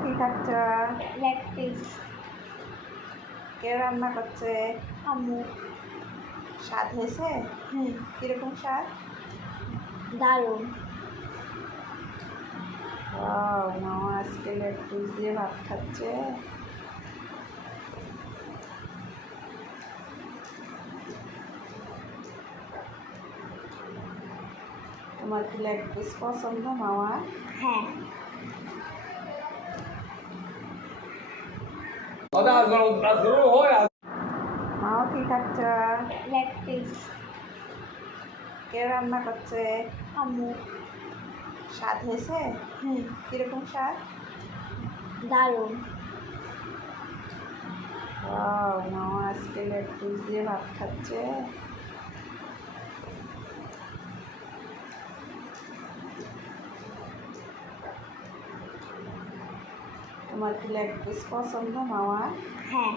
কি খাচ্ছ? Leg piece. কে রান্না করছে? আম্মু। স্বাদ হয়েছে? কিরকম স্বাদ? দারুণ। মামা আজকে লেগ পিস দিয়ে ভাত খাচ্ছে। তোমার কি লেগ পিস পছন্দ মামা? হ্যাঁ। মাও কি খাচ্ছ? Leg piece. কে রান্না করছে? আম্মু। স্বাদ হয়েছে? কিরকম স্বাদ? দারুণ। মামা আজকে লেগ পিস দিয়ে ভাত খাচ্ছে। তোমার কি লেগ পিস পছন্দ মামা? হ্যাঁ।